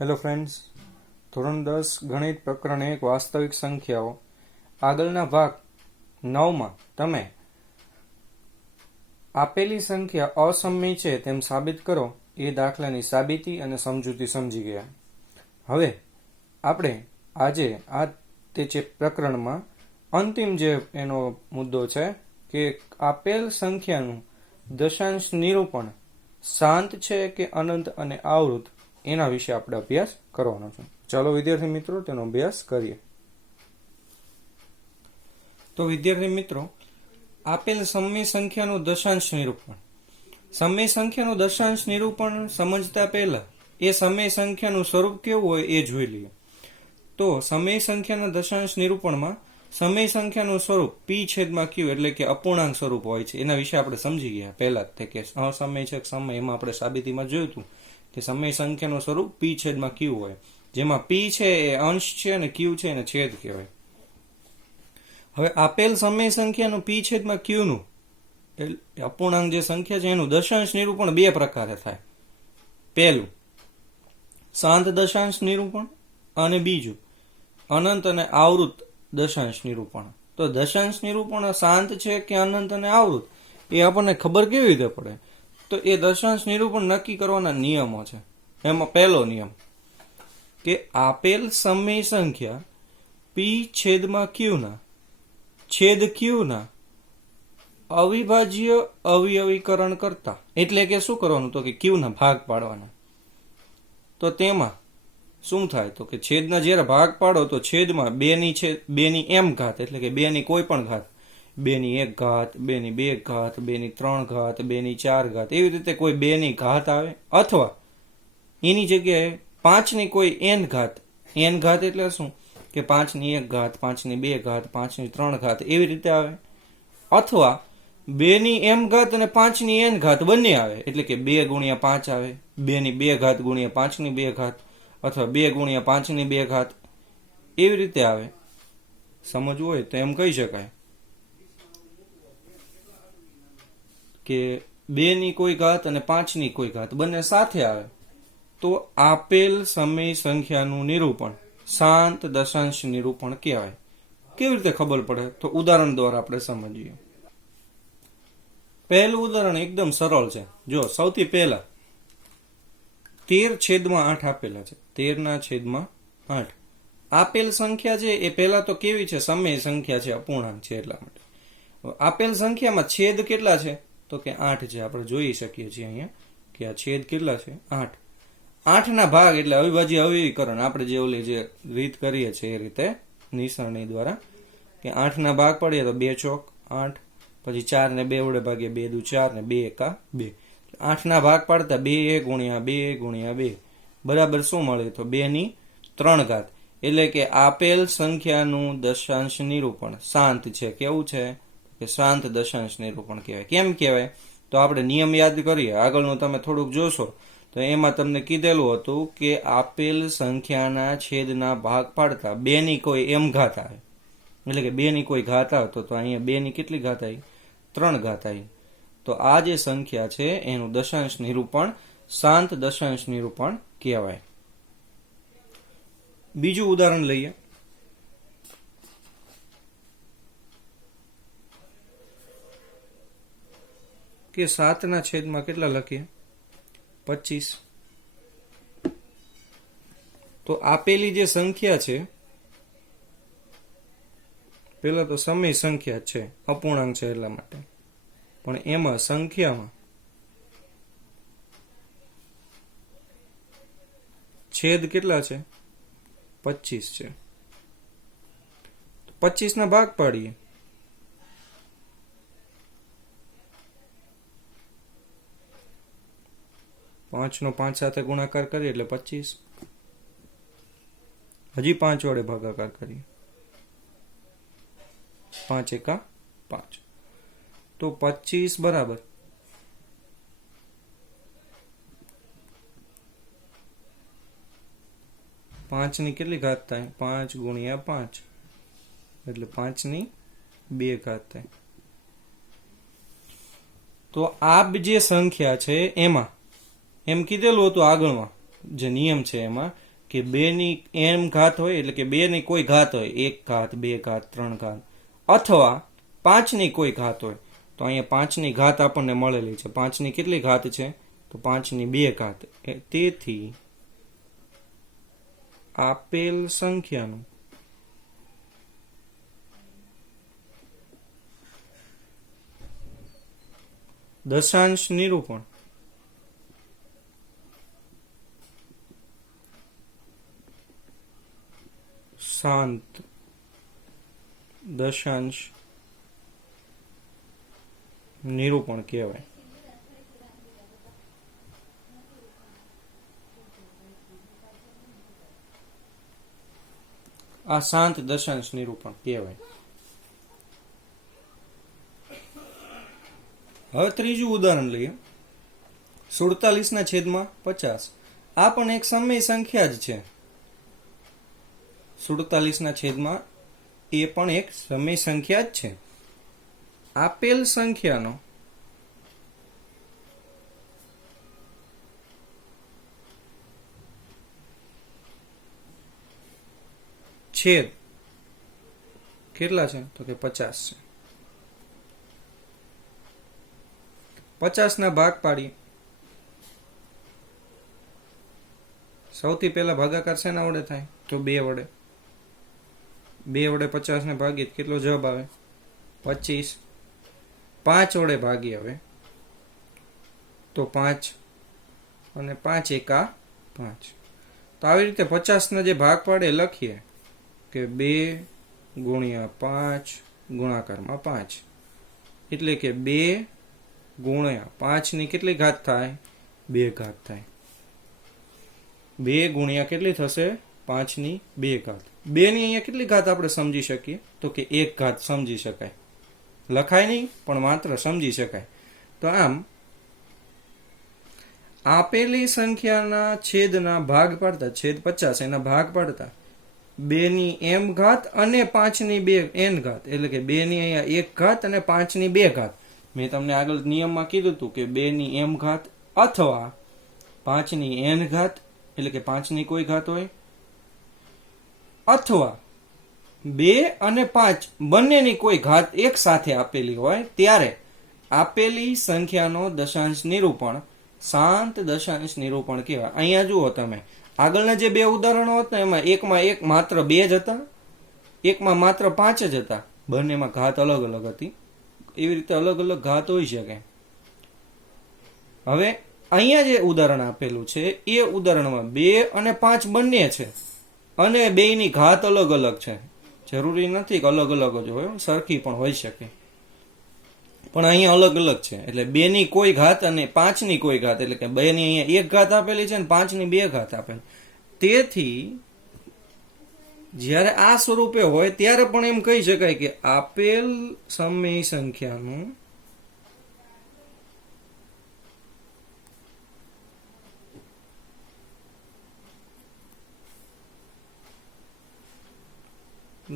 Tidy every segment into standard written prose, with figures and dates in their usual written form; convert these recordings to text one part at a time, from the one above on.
Hello friends, ધોરણ 10 ગણિત પ્રકરણ 1 વાસ્તવિક સંખ્યાઓ આગળના ભાગ 9માં તમે આપેલી સંખ્યા અસમય છે તેમ સાબિત કરો એ દાખલાની સાબિતી અને સમજૂતી સમજી ગયા. હવે આપણે આજે તે પ્રકરણમાં અંતિમ જે એનો મુદ્દો છે કે આપેલ સંખ્યાનું દશાંશ નિરૂપણ શાંત છે કે અનંત અને આવૃત એના વિશે આપણે અભ્યાસ કરવાનો છે. ચાલો વિદ્યાર્થી મિત્રો તેનો અભ્યાસ કરીએ. તો વિદ્યાર્થી મિત્રો, આપેલ સમય સંખ્યાનું દશાંશ નિરૂપણ. સમય સંખ્યાનું દશાંશ નિરૂપણ સમજતા પહેલા એ સમય સંખ્યાનું સ્વરૂપ કેવું હોય એ જોઈ લઈએ. તો સમય સંખ્યાના દશાંશ નિરૂપણમાં સમય સંખ્યાનું સ્વરૂપ p/q એટલે કે અપૂર્ણાંક સ્વરૂપ હોય છે. એના વિશે આપણે સમજી ગયા પહેલા જ કે અસમય છે સમય, એમાં આપણે સાબિતીમાં જોયું હતું કે સમય સંખ્યાનું સ્વરૂપ p/q હોય, જેમાં p છે એ અંશ છે અને q છે એને છેદ કહેવાય. હવે આપેલ સમય સંખ્યાનું p/q નું અપૂર્ણાંક જે સંખ્યા છે એનું દશાંશ નિરૂપણ બે પ્રકારે થાય. પહેલું શાંત દશાંશ નિરૂપણ અને બીજું અનંત અને આવૃત દશાંશ નિરૂપણ. તો દશાંશ નિરૂપણ શાંત છે કે અનંત અને આવૃત એ આપણને ખબર કેવી રીતે પડે? તો એ દશાંશ નિરૂપણ નક્કી કરવાના નિયમો છે. એમાં પહેલો નિયમ કે આપેલ સમય સંખ્યા p/q ના છેદ q ના અવિભાજ્ય અવયવીકરણ કરતા, એટલે કે શું કરવાનું? તો કે q ના ભાગ પાડવાના. તો તેમાં શું થાય? તો કે છેદના જ્યારે ભાગ પાડો તો છેદમાં 2 m ઘાત એટલે કે 2 ની કોઈ પણ ઘાત, 2 ની 1 ઘાત, 2 ની 2 ઘાત, 2 ની 3 ઘાત, 2 ની 4 ઘાત, એવી રીતે કોઈ 2 ની ઘાત આવે, અથવા એની જગ્યાએ 5 ની કોઈ n ઘાત. n ઘાત એટલે શું? કે 5 ની 1 ઘાત, 5 ની 2 ઘાત, 5 ની 3 ઘાત, એવી રીતે આવે. અથવા 2 ની m ઘાત અને 5 ની n ઘાત બંને આવે, એટલે કે 2 ગુણ્યા 5 આવે, 2 ની 2 ઘાત ગુણ્યા 5 ની 2 ઘાત, અથવા 2 ગુણ્યા 5 ની 2 ઘાત, એવી રીતે આવે. સમજવું હોય તો એમ કહી શકાય કે 2 ની કોઈ ઘાત અને 5 ની કોઈ ઘાત બંને સાથે આવે તો આપેલ સમય સંખ્યાનું નિરૂપણ શાંત દશાંશ નિરૂપણ કહેવાય. કેવી રીતે ખબર પડે? તો ઉદાહરણ દ્વારા આપણે સમજીએ. પહેલું ઉદાહરણ એકદમ સરળ છે. જો સૌથી પહેલા 13/8 આપેલા છે. 13/8 આપેલ સંખ્યા છે એ પહેલા તો કેવી છે? સમય સંખ્યા છે, અપૂર્ણાંક છે, એટલા માટે. આપેલ સંખ્યામાં છેદ કેટલા છે? તો કે 8 છે. આપણે જોઈ શકીએ છીએ અહીંયા કે આ છેદ કેટલા છે? 8. 8 ના ભાગ એટલે અવિભાજ્ય અવયવીકરણ. આપણે જે ઓલી જે રીત કરીએ છીએ એ રીતે નિસરણી દ્વારા કે 8 ના ભાગ પાડીએ તો 2 ચોક 8, પછી 4 ને 2 વડે ભાગીએ 2 દુ 4 ને 2 એકા 2. 8 ના ભાગ પાડતા 2 ગુણ્યા 2 ગુણ્યા 2 બરાબર શું મળે? તો 2 ની 3 ઘાત. એટલે કે આપેલ સંખ્યાનું દશાંશ નિરૂપણ શાંત છે. કેવું છે? કે શાંત દશાંશ નિરૂપણ કહેવાય. કેમ કહેવાય? તો આપણે નિયમ યાદ કરીએ. આગળનું તમે થોડુંક જોશો તો એમાં તમને કીધેલું હતું કે આપેલ સંખ્યાના છેદના ભાગ પાડતા 2 ની કોઈ m ઘાત આવે, એટલે કે 2 ની કોઈ ઘાત આવતો, તો અહીંયા 2 ની કેટલી ઘાત આવી? 3 ઘાત આવી. તો આ જે સંખ્યા છે એનું દશાંશ નિરૂપણ શાંત દશાંશ નિરૂપણ કહેવાય. બીજું ઉદાહરણ લઈએ. કે 7 ના છેદમાં કેટલા લખીએ? 25. તો આપેલી જે સંખ્યા છે, પેલા તો સમય સંખ્યા છે, અપૂર્ણાંક છે એટલા માટે, પણ એમાં સંખ્યામાં છેદ કેટલા છે? 25 છે. 25 ના ભાગ પાડીએ. 5 નો 5 સાથે ગુણાકાર કરીએ એટલે 25. હજી 5 વડે ભાગાકાર કરીએ, 5 એકા 5. તો 25 બરાબર 5 ની કેટલી ઘાત થાય? 5 ગુણ્યા 5 એટલે 5 ની 2 ઘાત થાય. તો આ જે સંખ્યા છે એમાં એમ કીધેલું હતું આગળમાં જે નિયમ છે એમાં કે 2 ની m ઘાત હોય એટલે કે 2 ની કોઈ ઘાત હોય, 1 ઘાત 2 ઘાત 3 ઘાત, અથવા 5 ની કોઈ ઘાત હોય, તો અહીંયા 5 ની ઘાત આપણને મળેલી છે. 5 ની કેટલી ઘાત છે? તો 5 ની 2 ઘાત. તેથી આપેલ સંખ્યાનું દશાંશ નિરૂપણ શાંત દશાંશ નિરૂપણ કહેવાય. આ શાંત દશાંશ નિરૂપણ કહેવાય. હવે ત્રીજું ઉદાહરણ લઈએ. 47/50. આ પણ એક સમય સંખ્યા જ છે. 47 એ પણ એક સમય સંખ્યા જ છે. આપેલ સંખ્યાનો છેદ કેટલા છે? તો કે 50 છે. 50 ના ભાગ પાડીએ. સૌથી પહેલા ભાગાકાર શેના વડે થાય? તો 2 વડે. 2 વડે 50 ને ભાગીએ કેટલો જવાબ આવે? 25. 5 વડે ભાગીએ હવે તો 5 અને 5 એકા 5. તો આવી રીતે 50 ના જે ભાગ પાડે લખીએ કે 2 ગુણ્યા 5 ગુણાકારમાં 5, એટલે કે 2 ગુણ્યા 5 ની કેટલી ઘાત થાય? 2 ઘાત થાય. 2 ગુણ્યા કેટલી થશે? 5 ની 2 ઘાત. 2 ની અહીંયા કેટલી ઘાત આપણે સમજી શકીએ? તો કે 1 ઘાત સમજી શકાય. લખાય નહીં પણ માત્ર સમજી શકાય. તો આમ આપેલી સંખ્યાના છેદના ભાગ પાડતા, છેદ 50 એના ભાગ પાડતા 2 ની m ઘાત અને 5 ની 2 n ઘાત, એટલે કે 2 ની અહીંયા 1 ઘાત અને 5 ની 2 ઘાત. મેં તમને આગળ નિયમમાં કીધું હતું કે 2 ની m ઘાત અથવા 5 ની n ઘાત, એટલે કે 5 ની કોઈ ઘાત હોય, અથવા 2 અને 5 બંનેની કોઈ ઘાત એક સાથે આપેલી હોય, ત્યારે આપેલી સંખ્યાનો દશાંશ નિરૂપણ શાંત દશાંશ નિરૂપણ કહેવાય. અહીંયા જુઓ તમે, આગળના જે 2 ઉદાહરણો હતા એમાં એકમાં એક માત્ર 2 જ હતા, એકમાં માત્ર 5 જ હતા. બંનેમાં ઘાત અલગ અલગ હતી. એવી રીતે અલગ અલગ ઘાત હોઈ શકે. હવે અહીંયા જે ઉદાહરણ આપેલું છે એ ઉદાહરણમાં 2 અને 5 બંને છે અને 2 ની ઘાત અલગ અલગ છે. જરૂરી નથી કે અલગ અલગ જ હોય, સરખી પણ હોઈ શકે, પણ અહીંયા અલગ અલગ છે. એટલે 2 ની કોઈ ઘાત અને 5 ની કોઈ ઘાત, એટલે કે 2 ની અહીંયા 1 ઘાત આપેલી છે અને 5 ની 2 ઘાત આપેલી. તેથી જ્યારે આ સ્વરૂપે હોય ત્યારે પણ એમ કહી શકાય કે આપેલ સમય સંખ્યાનું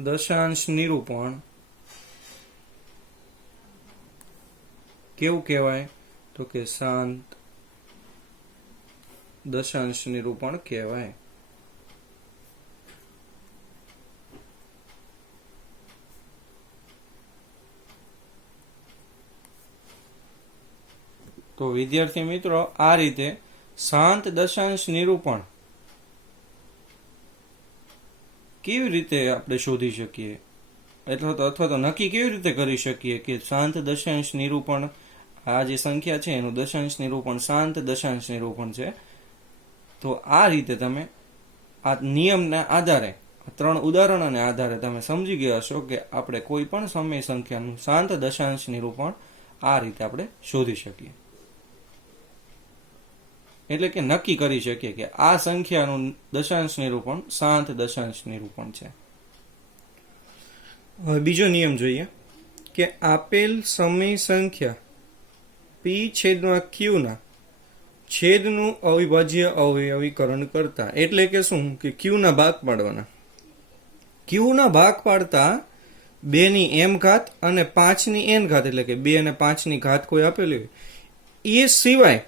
દશાંશ નિરૂપણ કેવું કહેવાય? તો કે શાંત દશાંશ નિરૂપણ કહેવાય. તો વિદ્યાર્થી મિત્રો, આ રીતે શાંત દશાંશ નિરૂપણ કેવી રીતે આપણે શોધી શકીએ, અથવા તો નક્કી કેવી રીતે કરી શકીએ કે શાંત દશાંશ નિરૂપણ, આ જે સંખ્યા છે એનું દશાંશ નિરૂપણ શાંત દશાંશ નિરૂપણ છે. તો આ રીતે તમે આ નિયમના આધારે, 3 ઉદાહરણોના આધારે તમે સમજી ગયા હશો કે આપણે કોઈ પણ સમય સંખ્યાનું શાંત દશાંશ નિરૂપણ આ રીતે આપણે શોધી શકીએ. એટલે કે નક્કી કરી શકીએ કે આ સંખ્યાનું દશાંશ નિરૂપણ શાંત દશાંશ નિરૂપણ છે. હવે બીજો નિયમ જોઈએ કે આપેલ સમય સંખ્યા p/q ના છેદનું અવિભાજ્ય અવયવીકરણ કરતા, એટલે કે શું કે q ના ભાગ પાડવાના. q ના ભાગ પાડતા 2 ની m ઘાત અને 5 ની n ઘાત, એટલે કે 2 અને 5 ની ઘાત કોઈ આપેલી હોય એ સિવાય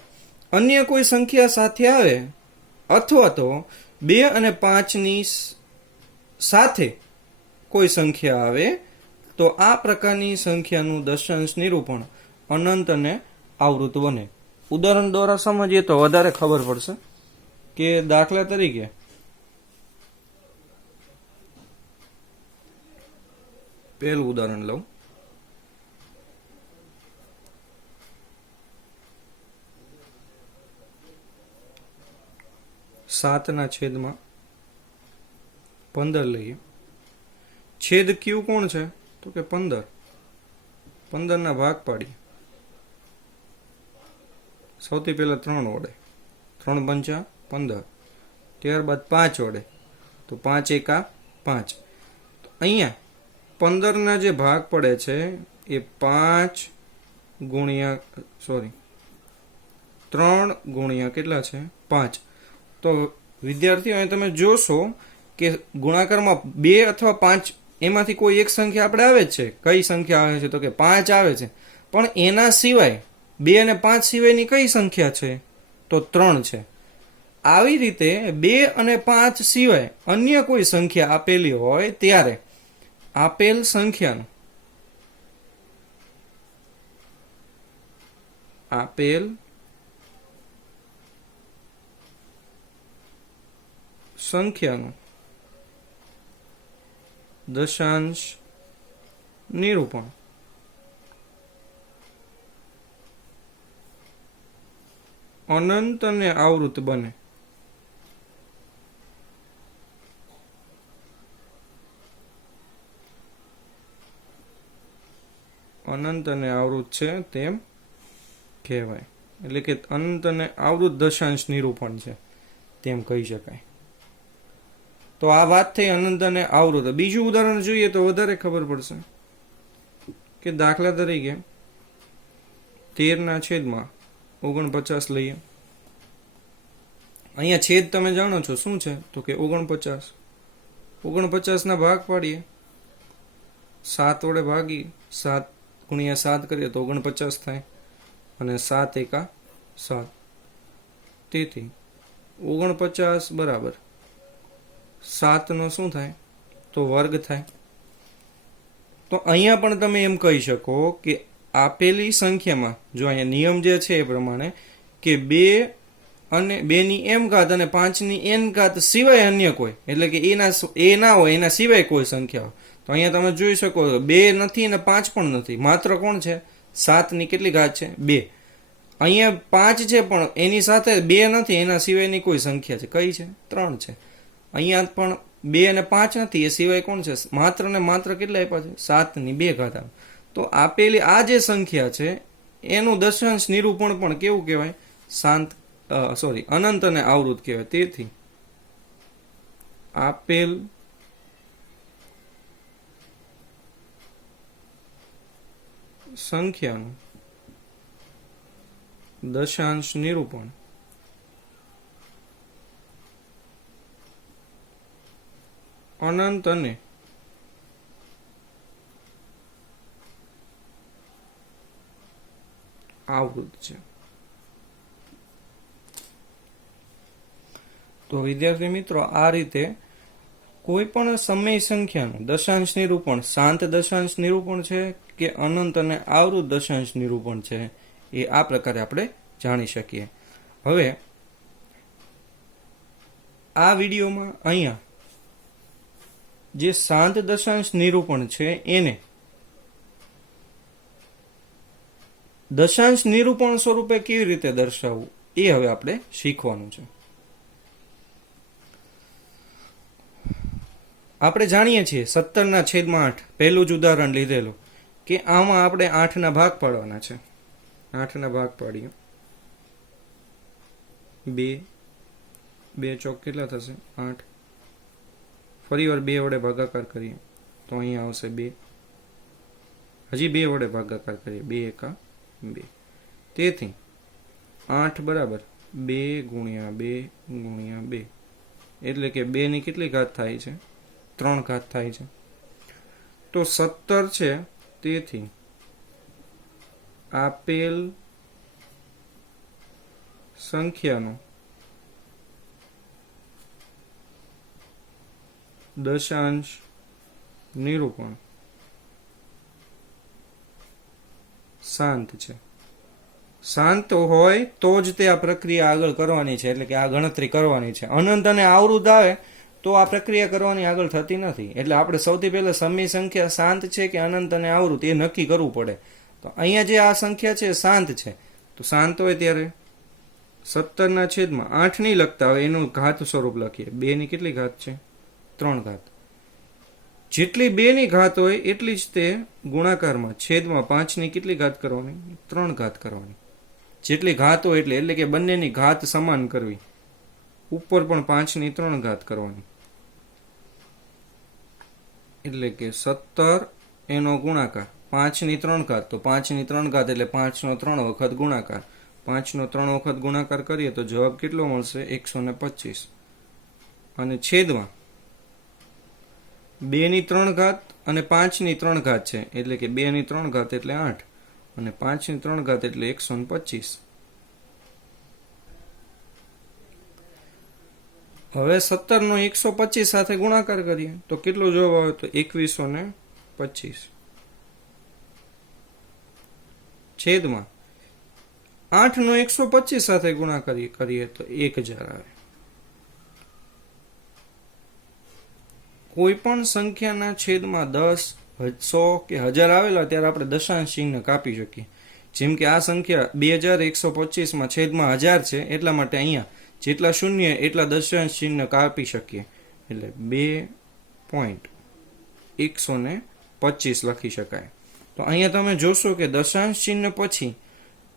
અન્ય કોઈ સંખ્યા સાથે આવે, અથવા તો 2 અને 5 ની સાથે કોઈ સંખ્યા આવે તો આ પ્રકારની સંખ્યાનું દશાંશ નિરૂપણ અનંત અને આવૃત બને. ઉદાહરણ દ્વારા સમજીએ તો વધારે ખબર પડશે. કે દાખલા તરીકે પહેલું ઉદાહરણ લઉં. 7/15 લઈએ. છેદ ક્યુ કોણ છે? તો કે 15. 15 ના ભાગ પાડીએ. સૌથી પહેલા 3 વડે. 3 પંચા 15. ત્યારબાદ 5 વડે. તો 5 એકા 5. અહીંયા 15 ના જે ભાગ પડે છે એ 5 ગુણ્યા 3 ગુણ્યા કેટલા છે? 5. તો વિદ્યાર્થીઓ અહીં તમે જોશો કે ગુણાકારમાં 2 અથવા 5 એમાંથી કોઈ એક સંખ્યા આપણે આવે જ છે. કઈ સંખ્યા આવે છે? તો કે 5 આવે છે. પણ એના સિવાય 2 અને 5 સિવાયની કઈ સંખ્યા છે? તો 3 છે. આવી રીતે 2 અને 5 સિવાય અન્ય કોઈ સંખ્યા આપેલી હોય ત્યારે આપેલ સંખ્યાનું દશાંશ નિરૂપણ અનંત અને આવૃત બને. અનંત અને આવૃત છે તેમ કહેવાય. એટલે કે અનંત અને આવૃત દશાંશ નિરૂપણ છે તેમ કહી શકાય. તો આ વાત થઈ અનંત અને આવૃત. બીજું ઉદાહરણ જોઈએ તો વધારે ખબર પડશે. કે દાખલા તરીકે 13/49 લઈએ. અહીંયા છેદ તમે જાણો છો શું છે? તો કે 49. 49 ના ભાગ પાડીએ. 7 વડે ભાગી 7 ગુણ્યા 7 કરીએ તો 49 થાય. અને 7 એકા 7. તેથી 49 બરાબર 7 નો શું થાય? તો વર્ગ થાય. તો અહીંયા પણ તમે એમ કહી શકો કે આપેલી સંખ્યામાં જો અહીંયા નિયમ જે છે એ પ્રમાણે કે 2 અને 2 ની m ઘાત અને 5 ની n ઘાત સિવાય અન્ય કોઈ, એટલે કે એ ના હોય એના સિવાય કોઈ સંખ્યા હોય. તો અહીંયા તમે જોઈ શકો 2 નથી અને 5 પણ નથી. માત્ર કોણ છે? 7 ની કેટલી ઘાત છે? 2. અહીંયા 5 છે પણ એની સાથે 2 નથી, એના સિવાયની કોઈ સંખ્યા છે. કઈ છે? 3 છે. અહીંયા પણ 2 અને 5 નથી, એ સિવાય કોણ છે? માત્ર ને માત્ર કેટલા આપ્યા છે? 7 ની 2 ઘાત આવે. તો આપેલી આ જે સંખ્યા છે એનું દશાંશ નિરૂપણ પણ કેવું કહેવાય? અનંત અને આવૃત કહેવાય. તેથી આપેલ સંખ્યાનું દશાંશ નિરૂપણ અનંત અને આવૃત છે. તો વિદ્યાર્થી મિત્રો, આ રીતે કોઈ પણ સમય સંખ્યાનું દશાંશ નિરૂપણ શાંત દશાંશ નિરૂપણ છે કે અનંત અને આવૃત દશાંશ નિરૂપણ છે એ આ પ્રકારે આપણે જાણી શકીએ. હવે આ વિડીયોમાં અહીંયા જે શાંત દશાંશ નિરૂપણ છે એને દશાંશ નિરૂપણ સ્વરૂપે કેવી રીતે દર્શાવવું એ હવે આપણે શીખવાનું છે. આપણે જાણીએ છીએ 17/8 પહેલું જ ઉદાહરણ લીધેલું કે આમાં આપણે 8 ના ભાગ પાડવાના છે. 8 ના ભાગ પાડીએ. 2 ચોક કેટલા થશે? 8. ફરી વાર 2 વડે ભાગાકાર કરીએ તો અહીંયા આવશે 2. હજી 2 વડે ભાગાકાર કરીએ 2 એકા 2. તેથી 8 બરાબર 2 ગુણ્યા 2 ગુણ્યા 2, એટલે કે 2 ની કેટલી ઘાત થાય છે? 3 ઘાત થાય છે. તો 17 છે. તેથી આપેલ સંખ્યાનું દશાંશ નિરૂપણ શાંત છે. શાંત હોય તો જ તે આ પ્રક્રિયા આગળ કરવાની છે, એટલે કે આ ગણતરી કરવાની છે. અનંત અને આવૃત આવે તો આ પ્રક્રિયા કરવાની આગળ થતી નથી. એટલે આપણે સૌથી પહેલા સમય સંખ્યા શાંત છે કે અનંત અને આવૃત એ નક્કી કરવું પડે. તો અહીંયા જે આ સંખ્યા છે શાંત છે, તો શાંત હોય ત્યારે 17/8 નહીં લખતા હોય, એનું ઘાત સ્વરૂપ લખીએ. 2 ની કેટલી ઘાત છે? 3 ઘાત. જેટલી 2 ની ઘાત હોય એટલી જ તે ગુણાકારમાં છેદમાં 5 ની કેટલી ઘાત કરવાની? 3 ઘાત કરવાની. જેટલી ઘાત હોય એટલે કે બંનેની ઘાત સમાન કરવી. ઉપર પણ 5 ની 3 ઘાત કરવાની. એટલે કે 17 એનો ગુણાકાર 5 ની 3 ઘાત, તો 5 ની 3 ઘાત એટલે 5 નો 3 વખત ગુણાકાર. 5 નો 3 વખત ગુણાકાર કરીએ તો જવાબ કેટલો મળશે? 125. અને છેદમાં 2 ની 3 ઘાત અને 5 ની 3 ઘાત છે, એટલે કે 2 ની 3 ઘાત એટલે 8 અને 5 ની 3 ઘાત એટલે 125. હવે 17 નો 125 સાથે ગુણાકાર કરીએ તો કેટલો જવાબ આવે? તો 2125. છેદમાં 8 નો 125 સાથે ગુણાકાર કરીએ તો 1000 આવે. કોઈ પણ સંખ્યાના છેદમાં 10, 100 કે 1000 આવેલા ત્યારે આપણે દશાંશ ચિહ્ન કાપી શકીએ. જેમ કે આ સંખ્યા 2125 માં છેદમાં 1000 છે, એટલા માટે અહીંયા જેટલા શૂન્ય એટલા દશાંશ ચિહ્ન કાપી શકીએ. એટલે 2.125 લખી શકાય. તો અહીંયા તમે જોશો કે દશાંશ ચિહ્ન પછી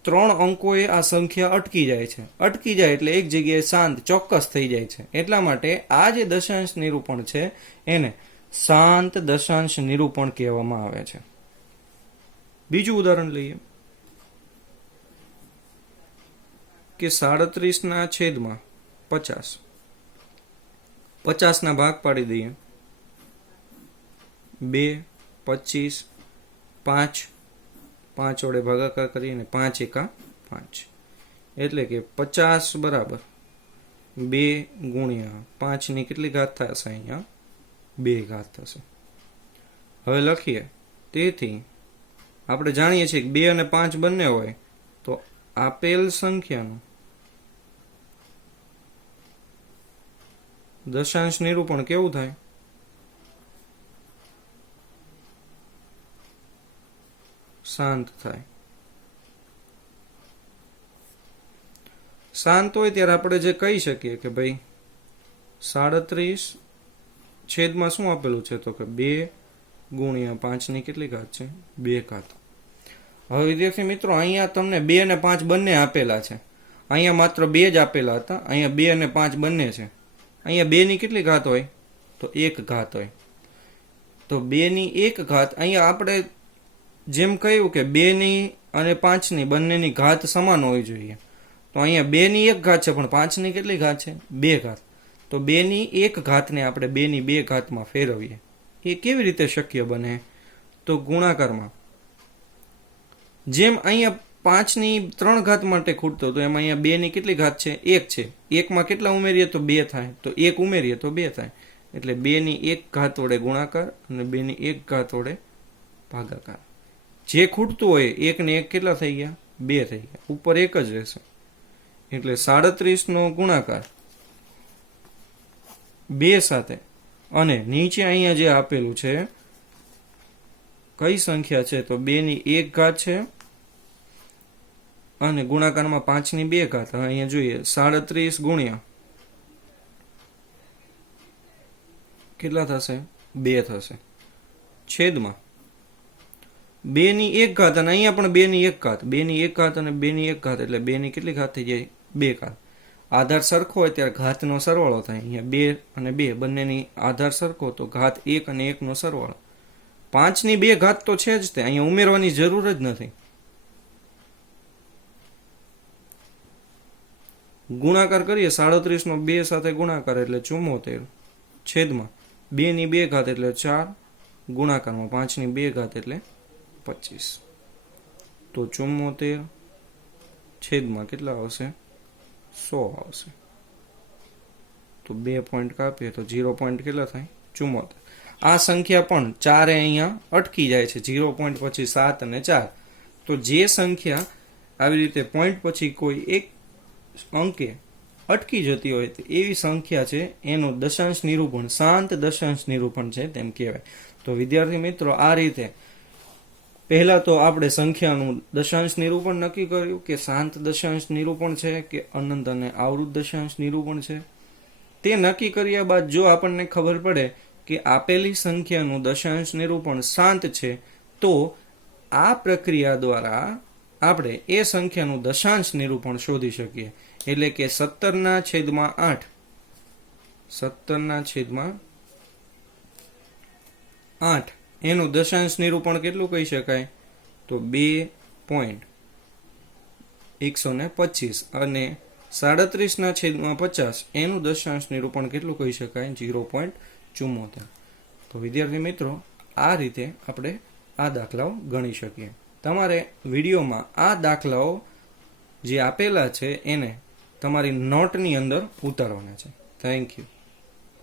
3 અંકોએ આ સંખ્યા અટકી જાય છે. અટકી જાય એટલે એક જગ્યાએ શાંત ચોક્કસ થઈ જાય છે. એટલા માટે આ જે દશાંશ નિરૂપણ છે એને શાંત દશાંશ નિરૂપણ કહેવામાં આવે છે. બીજું ઉદાહરણ લઈએ કે 37 ના છેદમાં 50. 50 ના ભાગ પાડી દઈએ. 2, 25, 5, 5 વડે ભાગાકાર કરીને 5 એકા 5, એટલે કે 50 બરાબર 2 ગુણ્યા 5 ની કેટલી ઘાત થશે? અહીંયા 2 ઘાત થશે. હવે લખીએ. તેથી આપણે જાણીએ છીએ કે 2 અને 5 બંને હોય તો આપેલ સંખ્યાનું દશાંશ નિરૂપણ કેવું થાય? શાંત થાય. શાંત હોય ત્યારે આપણે જે કહી શકીએ કે ભાઈ 37 છેદમાં શું આપેલું છે? તો કે 2 ગુણ્યા 5 ની કેટલી ઘાત છે? 2 ઘાત. હવે વિદ્યાર્થી મિત્રો, અહીંયા તમને 2 અને 5 બંને આપેલા છે. અહીંયા માત્ર 2 જ આપેલા હતા. અહીંયા 2 અને 5 બંને છે. અહીંયા 2 ની કેટલી ઘાત હોય? તો 1 ઘાત હોય. તો 2 ની 1 ઘાત, અહીંયા આપણે જેમ કહ્યું કે 2 ની અને 5 ની બંનેની ઘાત સમાન હોવી જોઈએ. તો અહીંયા 2 ની 1 ઘાત છે, પણ 5 ની કેટલી ઘાત છે? 2 ઘાત. તો 2 ની 1 ઘાતને આપણે 2 ની 2 ઘાતમાં ફેરવીએ. એ કેવી રીતે શક્ય બને? તો ગુણાકારમાં જેમ અહીંયા 5 ની 3 ઘાત માટે ખૂટતો, તો એમાં અહીંયા 2 ની કેટલી ઘાત છે? 1 છે. 1 માં કેટલા ઉમેરીએ તો 2 થાય, તો 1 ઉમેરીએ તો 2 થાય. એટલે 2 ની 1 ઘાત વડે ગુણાકાર અને 2 ની 1 ઘાત વડે ભાગાકાર. જે ખૂટતું હોય 1 ને 1 કેટલા થઈ ગયા? 2 થઈ ગયા. ઉપર 1 જ રહેશે. એટલે 37 નો ગુણાકાર 2 સાથે અને નીચે અહીંયા જે આપેલું છે કઈ સંખ્યા છે? તો 2 ની 1 ઘાત છે અને ગુણાકારમાં 5 ની 2 ઘાત. અહીંયા જોઈએ 37 ગુણ્યા કેટલા થશે? 2 થશે. છેદમાં 2 ની 1 ઘાત અને અહીંયા પણ 2 ની 1 ઘાત. 2 ની 1 ઘાત અને 2 ની 1 ઘાત એટલે 2 ની કેટલી ઘાત થઈ જાય? 2 ઘાત. આધાર સરખો હોય ત્યારે ઘાતનો સરવાળો થાય. અહીંયા 2 અને 2 બંનેની આધાર સરખો, તો ઘાત 1 અને 1 નો સરવાળો. 5 ની 2 ઘાત તો છે જ તે, અહીંયા ઉમેરવાની જરૂર જ નથી. ગુણાકાર કરીએ 37 નો 2 સાથે ગુણાકાર એટલે 74 છેદમાં 2 ની 2 ઘાત એટલે 4 ગુણાકારમાં 5 ની 2 ઘાત એટલે 25. તો 74 છેદમાં કેટલા આવશે? 100 આવશે. તો 2 પોઈન્ટ કાપીએ તો 0 પોઈન્ટ કેટલા થાય? ચુમ્મોતેર. આ સંખ્યા પણ ચારે અહીંયા અટકી જાય છે, 0 પોઈન્ટ પછી 7 અને 4. તો જે સંખ્યા આવી રીતે પોઈન્ટ પછી કોઈ એક અંકે અટકી જતી હોય તો એવી સંખ્યા છે એનું દશાંશ નિરૂપણ શાંત દશાંશ નિરૂપણ છે તેમ કહેવાય. તો વિદ્યાર્થી મિત્રો, આ રીતે પહેલા તો આપણે સંખ્યાનું દશાંશ નિરૂપણ નક્કી કર્યું કે શાંત દશાંશ નિરૂપણ છે કે અનંત અને આવૃત દશાંશ નિરૂપણ છે. તે નક્કી કર્યા બાદ જો આપણને ખબર પડે કે આપેલી સંખ્યાનું દશાંશ નિરૂપણ શાંત છે, તો આ પ્રક્રિયા દ્વારા આપણે એ સંખ્યાનું દશાંશ નિરૂપણ શોધી શકીએ. એટલે કે 17/8 17/8 એનું દશાંશ નિરૂપણ કેટલું કહી શકાય? તો 2.125 અને 37/50 એનું દશાંશ નિરૂપણ કેટલું કહી શકાય? 0.74. તો વિદ્યાર્થી મિત્રો, આ રીતે આપણે આ દાખલાઓ ગણી શકીએ. તમારે વિડીયોમાં આ દાખલાઓ જે આપેલા છે એને તમારી નોટની અંદર ઉતારવાના છે. Thank you.